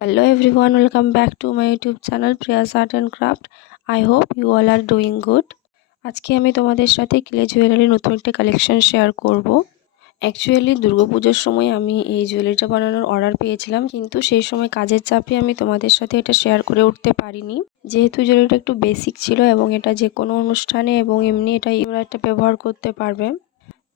Hello everyone, welcome back to my YouTube channel Priya's Art and Craft. I hope you all are doing good. আজকে আমি তোমাদের সাথে clay jewellery নতুন একটা collection share করব। Actually দুর্গাপূজার সময় আমি এই জুয়েলারিটা বানানোর অর্ডার পেয়েছিলাম, কিন্তু সেই সময় কাজের চাপে আমি তোমাদের সাথে এটা শেয়ার করে উঠতে পারিনি। যেহেতু জুয়েলারিটা একটু বেসিক ছিল এবং এটা যে কোনো অনুষ্ঠানে এবং এমনি এটা ব্যবহার করতে পারবে,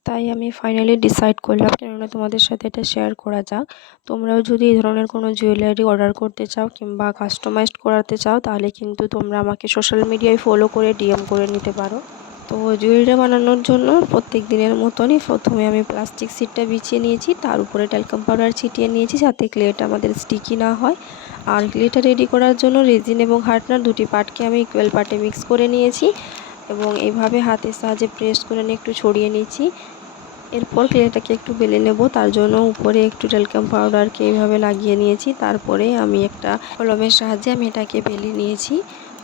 তাই আমি ফাইনালি ডিসাইড করলাম কেননা তোমাদের সাথে এটা শেয়ার করা যাক। তোমরাও যদি এই ধরনের কোনো জুয়েলারি অর্ডার করতে চাও কিংবা কাস্টমাইজড করাতে চাও, তাহলে কিন্তু তোমরা আমাকে সোশ্যাল মিডিয়ায় ফলো করে ডিএম করে নিতে পারো। তো জুয়েলারি বানানোর জন্য প্রত্যেক দিনের মতনই প্রথমে আমি প্লাস্টিক শিটটা বিছিয়ে নিয়েছি, তার উপরে ট্যালকাম পাউডার ছিটিয়ে নিয়েছি যাতে ক্লেটা আমাদের স্টিকি না হয়। আর ক্লেটা রেডি করার জন্য রেজিন এবং হার্ডনার দুটি পার্টকে আমি ইকুয়াল পার্টে মিক্স করে নিয়েছি এবং এইভাবে হাতের সাহায্যে প্রেস করে নিয়ে একটু ছড়িয়ে নিয়েছি। এরপর ক্লেটাকে একটু বেলে নেব, তার জন্য উপরে একটু ট্যালকাম পাউডারকে এইভাবে লাগিয়ে নিয়েছি। তারপরে আমি একটা কলমের সাহায্যে আমি এটাকে বেলে নিয়েছি।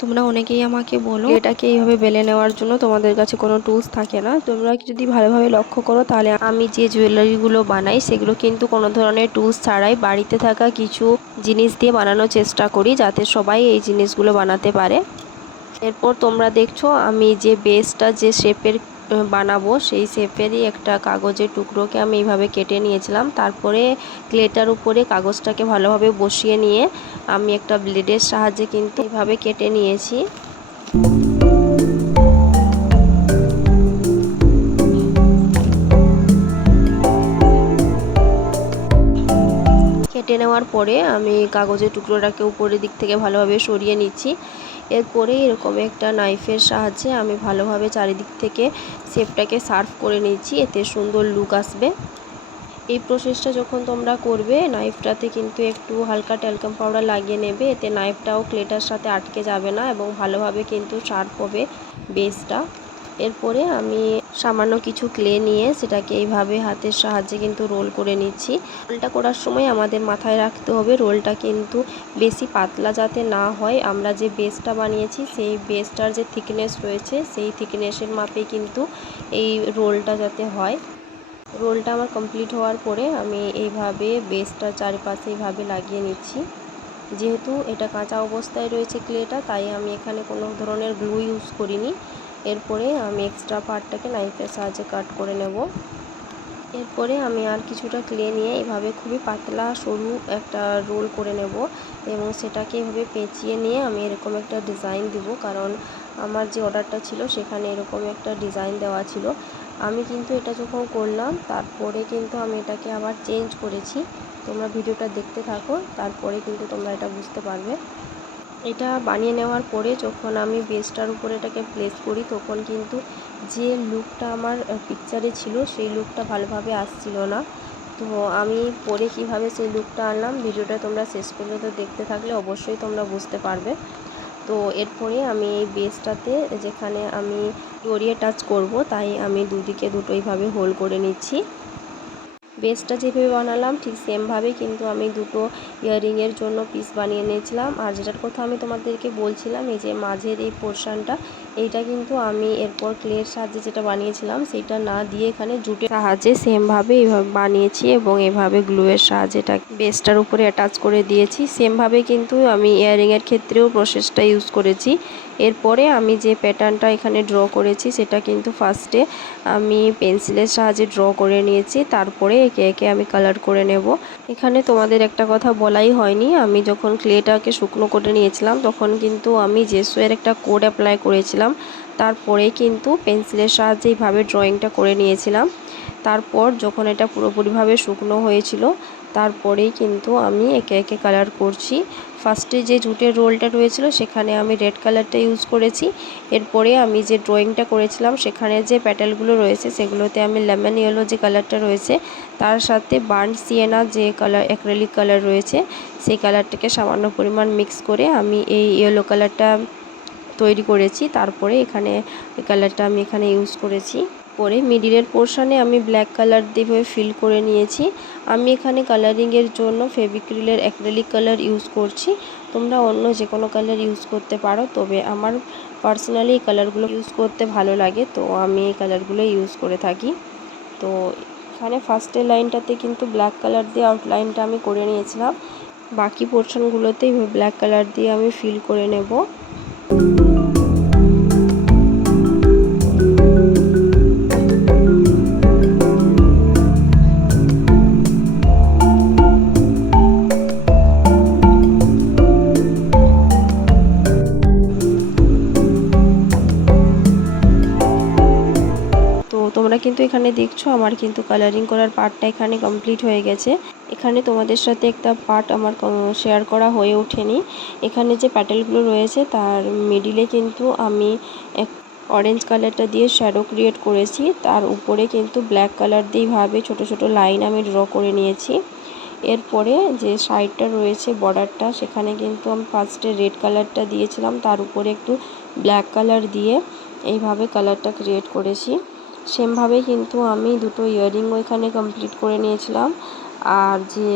তোমরা অনেকেই আমাকে বলো এটাকে এইভাবে বেলে নেওয়ার জন্য তোমাদের কাছে কোনো টুলস থাকে না। তোমরা যদি ভালোভাবে লক্ষ্য করো তাহলে আমি যে জুয়েলারিগুলো বানাই সেগুলো কিন্তু কোনো ধরনের টুলস ছাড়াই বাড়িতে থাকা কিছু জিনিস দিয়ে বানানোর চেষ্টা করি, যাতে সবাই এই জিনিসগুলো বানাতে পারে। এরপর তোমরা দেখছো আমি যে বেসটা যে শেপের বানাবো সেই শেপেরই একটা কাগজের টুকরোকে আমি এইভাবে কেটে নিয়েছিলাম। তারপরে ক্লেটার উপরে কাগজটাকে ভালোভাবে বসিয়ে নিয়ে আমি একটা ব্লেডের সাহায্যে কিন্তু এইভাবে কেটে নিয়েছি। কেটে নেওয়ার পরে আমি কাগজের টুকরোটাকে উপরের দিক থেকে ভালোভাবে সরিয়ে নিচ্ছি। এরপরে এরকম একটা নাইফের সাহায্যে আমি ভালোভাবে চারিদিক থেকে শেপটাকে সার্ভ করে নিচ্ছি, এতে সুন্দর লুক আসবে। এই প্রসেসটা যখন তোমরা করবে নাইফটাতে কিন্তু একটু হালকা ট্যালকাম পাউডার লাগিয়ে নেবে, এতে নাইফটাও ক্লেটার সাথে আটকে যাবে না এবং ভালোভাবে কিন্তু শার্প হবে বেসটা। এরপরে আমি সামান্য কিছু ক্লে নিয়ে সেটাকে এইভাবে হাতের সাহায্যে কিন্তু রোল করে নিচ্ছি। রোলটা করার সময় আমাদের মাথায় রাখতে হবে রোলটা কিন্তু বেশি পাতলা যাতে না হয়। আমরা যে বেসটা বানিয়েছি সেই বেসটার যে থিকনেস রয়েছে সেই থিকনেসের মাপে কিন্তু এই রোলটা যাতে হয়। রোলটা আমার কমপ্লিট হওয়ার পরে আমি এইভাবে বেসটার চারিপাশে এইভাবে লাগিয়ে নিচ্ছি। যেহেতু এটা কাঁচা অবস্থায় রয়েছে ক্লেটা, তাই আমি এখানে কোনো ধরনের গ্লু ইউজ করিনি। এরপরে আমি এক্সট্রা পার্টটাকে নাইফের সাহায্যে কাট করে নেব। এরপরে আমি আর কিছুটা ক্লে নিয়ে এভাবে খুবই পাতলা সরু একটা রোল করে নেব এবং সেটাকে এভাবে পেঁচিয়ে নিয়ে আমি এরকম একটা ডিজাইন দিব, কারণ আমার যে অর্ডারটা ছিল সেখানে এরকম একটা ডিজাইন দেওয়া ছিল। আমি কিন্তু এটা যখন করলাম তারপরে কিন্তু আমি এটাকে আবার চেঞ্জ করেছি। তোমরা ভিডিওটা দেখতে থাকো, তারপরে কিন্তু তোমরা এটা বুঝতে পারবে। এটা বানিয়ে নেওয়ার পরে যখন আমি বেসটার উপরে এটাকে প্লেস করি তখন কিন্তু যে লুকটা আমার পিকচারে ছিল সেই লুকটা ভালোভাবে আসছিল না। তো আমি পরে কিভাবে সেই লুকটা আনলাম ভিডিওটা তোমরা শেষ পর্যন্ত দেখতে থাকলে অবশ্যই তোমরা বুঝতে পারবে। তো এরপরে আমি এই বেসটাতে যেখানে আমি জড়িয়ে টাচ করব, তাই আমি দুদিকে দুটো এইভাবে হোল করে নিচ্ছি। বেসটা যেভাবে বানালাম ঠিক সেমভাবে কিন্তু আমি দুটো ইয়াররিংয়ের জন্য পিস বানিয়ে নিয়েছিলাম। আর যেটার কথা আমি তোমাদেরকে বলছিলাম এই যে মাঝের এই পোর্শনটা, এইটা কিন্তু আমি এরপর ক্লের সাহায্যে যেটা বানিয়েছিলাম সেটা না দিয়ে এখানে জুটের সাহায্যে সেমভাবে এইভাবে বানিয়েছি এবং এভাবে গ্লুয়ের সাহায্যে এটা বেসটার উপরে অ্যাটাচ করে দিয়েছি। সেমভাবে কিন্তু আমি ইয়াররিংয়ের ক্ষেত্রেও প্রসেসটা ইউজ করেছি। এরপরে আমি যে প্যাটার্নটা এখানে ড্র করেছি সেটা কিন্তু ফার্স্টে আমি পেন্সিলের সাহায্যে ড্র করে নিয়েছি, তারপরে একে একে আমি কালার করে নেব। এখানে তোমাদের একটা কথা বলাই হয়নি, আমি যখন ক্লেটাকে শুকনো করে নিয়েছিলাম তখন কিন্তু আমি জেসুয়ের একটা কোড অ্যাপ্লাই করেছিলাম, তারপরে কিন্তু পেন্সিলের সাহায্যে এইভাবে ড্রয়িংটা করে নিয়েছিলাম। তারপর যখন এটা পুরোপুরিভাবে শুকনো হয়েছিল তারপরেই কিন্তু আমি একে একে কালার করছি। ফার্স্টে যে জুটের রোলটা রয়েছিল সেখানে আমি রেড কালারটা ইউজ করেছি। এরপরে আমি যে ড্রয়িংটা করেছিলাম সেখানে যে প্যাটেলগুলো রয়েছে সেগুলোতে আমি লেমন ইয়েলো যে কালারটা রয়েছে তার সাথে বার্ন সিয়েনা যে কালার অ্যাক্রিলিক কালার রয়েছে সেই কালারটাকে সামান্য পরিমাণ মিক্স করে আমি এই ইয়েলো কালারটা তৈরি করেছি। তারপরে এখানে ওই কালারটা আমি এখানে ইউজ করেছি। পরে মিডিলের পোর্শনে আমি ব্ল্যাক কালার দিয়ে ফিল করে নিয়েছি। আমি এখানে কালারিংয়ের জন্য ফেভিক্রিলের অ্যাক্রিলিক কালার ইউজ করছি, তোমরা অন্য যে কোনো কালার ইউজ করতে পারো, তবে আমার পার্সোনালি এই কালারগুলো ইউজ করতে ভালো লাগে, তো আমি এই কালারগুলো ইউজ করে থাকি। তো এখানে ফার্স্টের লাইনটাতে কিন্তু ব্ল্যাক কালার দিয়ে আউটলাইনটা আমি করে নিয়েছিলাম। বাকি পোর্শনগুলোতে ব্ল্যাক কালার দিয়ে আমি ফিল করে নেব। তো তোমরা কিন্তু এখানে দেখছো আমার কিন্তু কালারিং করার পার্টটা এখানে কমপ্লিট হয়ে গেছে। এখানে তোমাদের সাথে একটা পার্ট আমার শেয়ার করা হয়ে ওঠেনি। এখানে যে প্যাটেলগুলো রয়েছে তার মিডিলে কিন্তু আমি এক অরেঞ্জ কালারটা দিয়ে শ্যাডো ক্রিয়েট করেছি, তার উপরে কিন্তু ব্ল্যাক কালার দিয়ে ভাবে ছোট ছোট লাইন আমি ড্র করে নিয়েছি। এরপরে যে সাইডটা রয়েছে বর্ডারটা, সেখানে কিন্তু আমি ফার্স্টে রেড কালারটা দিয়েছিলাম, তার উপরে একটু ব্ল্যাক কালার দিয়ে এইভাবে কালারটা ক্রিয়েট করেছি। সেমভাবে কিন্তু আমি দুটো ইয়াররিংও এখানে কমপ্লিট করে নিয়েছিলাম। আর যে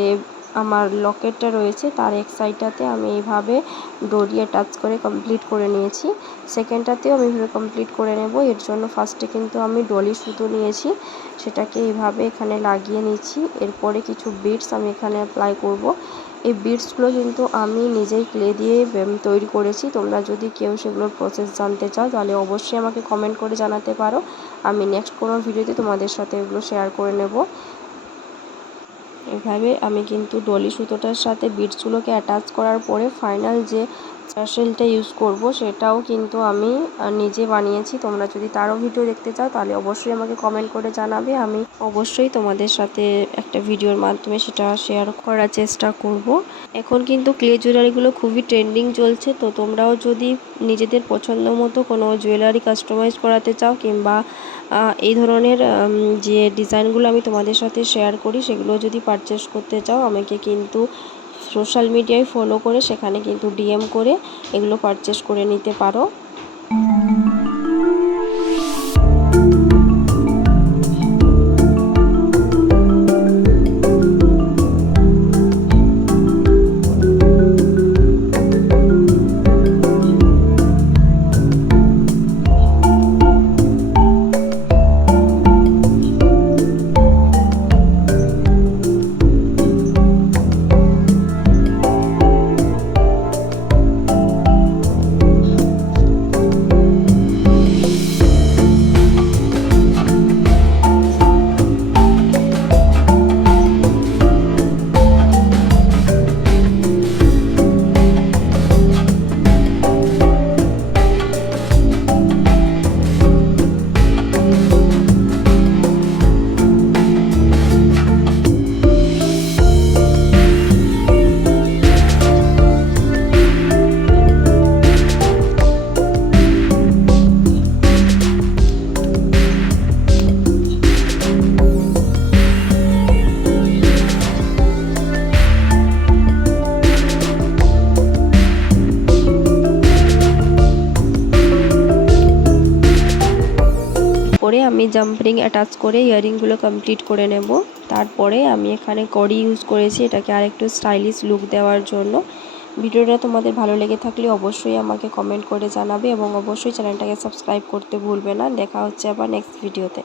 আমার লকেটটা রয়েছে তার এক সাইডটাতে আমি এইভাবে ডোরি টাচ করে কমপ্লিট করে নিয়েছি। সেকেন্ডটাতেও আমি এইভাবে কমপ্লিট করে নেব। এর জন্য ফার্স্টে কিন্তু আমি ডলি সুতো নিয়েছি, সেটাকে এইভাবে এখানে লাগিয়ে নিচ্ছি। এরপরে কিছু বিডস আমি এখানে অ্যাপ্লাই করব। এই বিডসগুলো কিন্তু আমি নিজেই ক্লে দিয়ে তৈরি করেছি। তোমরা যদি কেউ সেগুলোর প্রসেস জানতে চাও তাহলে অবশ্যই আমাকে কমেন্ট করে জানাতে পারো। আমি নেক্সট কোনো ভিডিওতে তোমাদের সাথে এগুলো শেয়ার করে নেব। এভাবে আমি কিন্তু ডলি সুতোটার সাথে বিডসগুলোকে অ্যাটাচ করার পরে ফাইনাল যে টার্সেলটা ইউজ করব সেটাও কিন্তু আমি নিজে বানিয়েছি। তোমরা যদি তারও ভিডিও দেখতে চাও তাহলে অবশ্যই আমাকে কমেন্ট করে জানাবে। আমি অবশ্যই তোমাদের সাথে একটা ভিডিওর মাধ্যমে সেটা শেয়ার করার চেষ্টা করব। এখন কিন্তু ক্লে জুয়েলারিগুলো খুবই ট্রেন্ডিং চলছে, তো তোমরাও যদি নিজেদের পছন্দ মতো কোনো জুয়েলারি কাস্টমাইজ করাতে চাও কিংবা এই ধরনের যে ডিজাইনগুলো আমি তোমাদের সাথে শেয়ার করি সেগুলো যদি পারচেস করতে চাও, আমাকে কিন্তু সোশ্যাল মিডিয়ায় ফলো করে সেখানে কিন্তু ডিএম করে এগুলো পারচেস করে নিতে পারো। পরে আমি জাম্প রিং অ্যাটাচ করে ইয়াররিংগুলো কমপ্লিট করে নেব। তারপরে আমি এখানে কড়ি ইউজ করেছি এটাকে আরেকটু স্টাইলিশ লুক দেওয়ার জন্য। ভিডিওটা তোমাদের ভালো লেগে থাকলে অবশ্যই আমাকে কমেন্ট করে জানাবে এবং অবশ্যই চ্যানেলটাকে সাবস্ক্রাইব করতে ভুলবে না। দেখা হচ্ছে আবার নেক্সট ভিডিওতে।